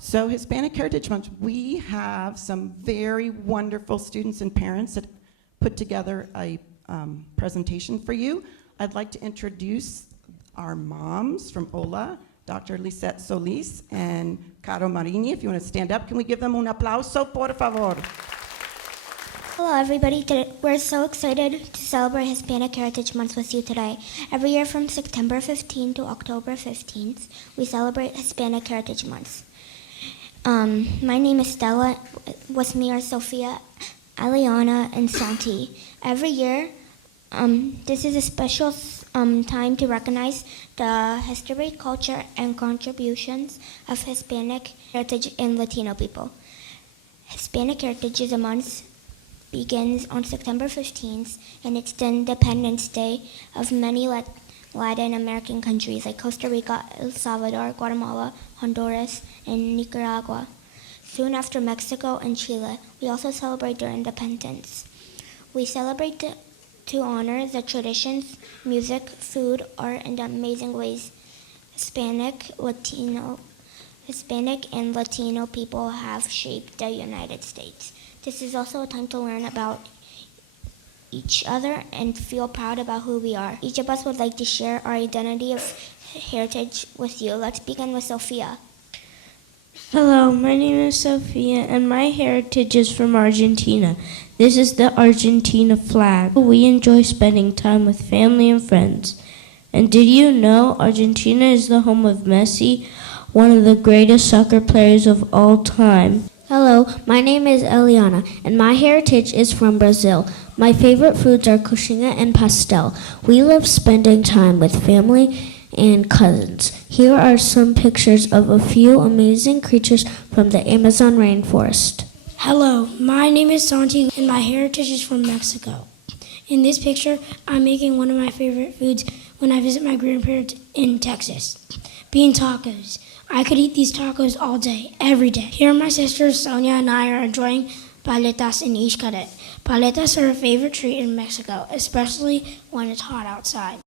So Hispanic Heritage Month, we have some very wonderful students and parents that put together a presentation for you. I'd like to introduce our moms from OLA, Dr. Lisette Solis and Caro Marini. If you want to stand up, can we give them un aplauso, por favor? Hello everybody, we're so excited to celebrate Hispanic Heritage Month with you today. Every year from September 15th to October 15th, we celebrate Hispanic Heritage Month. My name is Stella, with me are Sophia, Aliana, and Santi. Every year, this is a special time to recognize the history, culture, and contributions of Hispanic heritage and Latino people. Hispanic Heritage Month begins on September 15th, and it's the Independence Day of many Latin American countries like Costa Rica, El Salvador, Guatemala, Honduras, and Nicaragua. Soon after Mexico and Chile, we also celebrate their independence. We celebrate to honor the traditions, music, food, art, and the amazing ways Hispanic and Latino people have shaped the United States. This is also a time to learn about each other and feel proud about who we are. Each of us would like to share our identity of heritage with you. Let's begin with Sophia. Hello, my name is Sophia, and my heritage is from Argentina. This is the Argentina flag. We enjoy spending time with family and friends. And did you know Argentina is the home of Messi, one of the greatest soccer players of all time? Hello, my name is Eliana, and my heritage is from Brazil. My favorite foods are coxinha and pastel. We love spending time with family and cousins. Here are some pictures of a few amazing creatures from the Amazon rainforest. Hello, my name is Santi, and my heritage is from Mexico. In this picture, I'm making one of my favorite foods when I visit my grandparents in Texas, bean tacos. I could eat these tacos all day, every day. Here my sisters Sonia and I are enjoying paletas in Xcaret. Paletas are a favorite treat in Mexico, especially when it's hot outside.